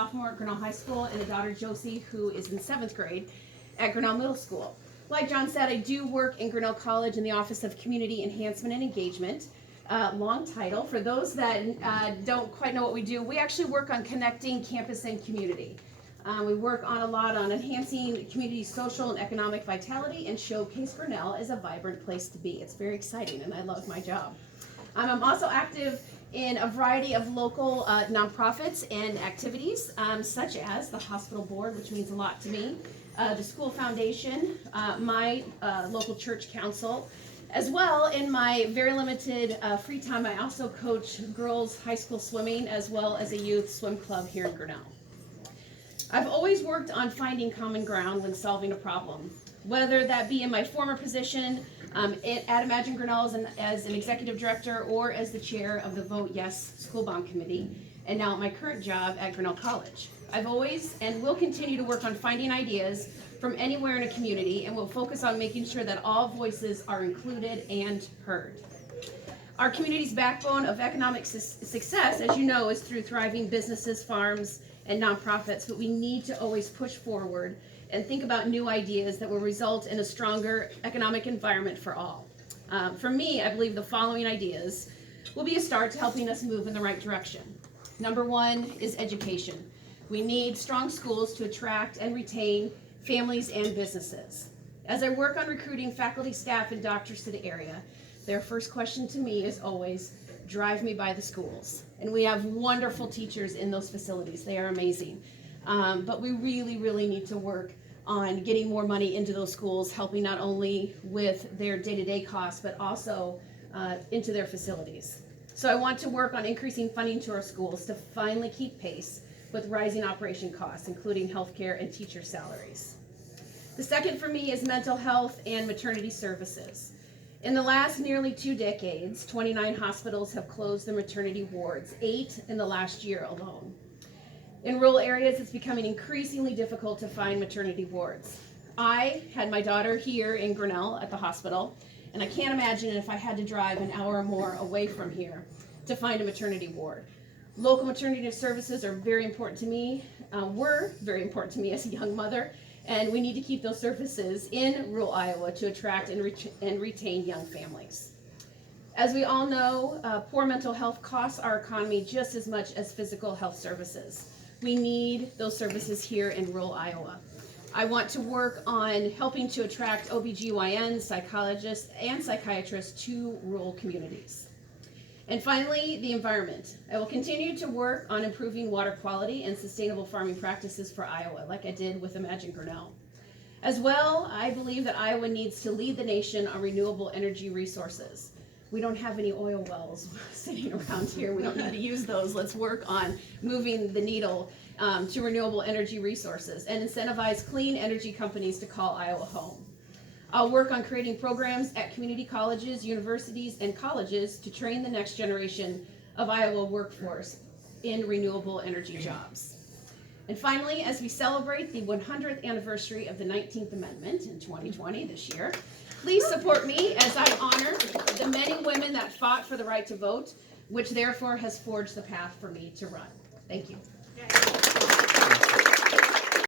Sophomore at Grinnell High School, and a daughter, Josie, who is in 7th grade at Grinnell Middle School. Like John said, I do work in Grinnell College in the Office of Community Enhancement and Engagement. Long title. For those that don't quite know what we do, we actually work on connecting campus and community. We work on a lot on enhancing community social and economic vitality and showcase Grinnell as a vibrant place to be. It's very exciting and I love my job. I'm also active in a variety of local nonprofits and activities, such as the hospital board, which means a lot to me, the school foundation, my local church council, as well. In my very limited free time, I also coach girls high school swimming as well as a youth swim club here in Grinnell. I've always worked on finding common ground when solving a problem, whether that be in my former position at Imagine Grinnell as an executive director or as the chair of the Vote Yes School Bond Committee, and now at my current job at Grinnell College. I've always and will continue to work on finding ideas from anywhere in a community, and will focus on making sure that all voices are included and heard. Our community's backbone of economic success, as you know, is through thriving businesses, farms, and nonprofits, but we need to always push forward and think about new ideas that will result in a stronger economic environment for all. For me, I believe the following ideas will be a start to helping us move in the right direction. Number one is education. We need strong schools to attract and retain families and businesses. As I work on recruiting faculty, staff, and doctors to the area, their first question to me is always, drive me by the schools. And we have wonderful teachers in those facilities. They are amazing. But we really, really need to work on getting more money into those schools, helping not only with their day-to-day costs, but also into their facilities. So I want to work on increasing funding to our schools to finally keep pace with rising operation costs, including healthcare and teacher salaries. The second for me is mental health and maternity services. In the last nearly 2 decades, 29 hospitals have closed their maternity wards, 8 in the last year alone. In rural areas, it's becoming increasingly difficult to find maternity wards. I had my daughter here in Grinnell at the hospital, and I can't imagine if I had to drive an hour or more away from here to find a maternity ward. Local maternity services are very important to me, were very important to me as a young mother, and we need to keep those services in rural Iowa to attract and retain young families. As we all know, poor mental health costs our economy just as much as physical health services. We need those services here in rural Iowa. I want to work on helping to attract OBGYNs, psychologists, and psychiatrists to rural communities. And finally, the environment. I will continue to work on improving water quality and sustainable farming practices for Iowa, like I did with Imagine Grinnell. As well, I believe that Iowa needs to lead the nation on renewable energy resources. We don't have any oil wells sitting around here. We don't need to use those. Let's work on moving the needle to renewable energy resources and incentivize clean energy companies to call Iowa home. I'll work on creating programs at community colleges, universities, and colleges to train the next generation of Iowa workforce in renewable energy jobs. And finally, as we celebrate the 100th anniversary of the 19th Amendment in 2020 this year, please support me as I honor the men and women that fought for the right to vote, which therefore has forged the path for me to run. Thank you.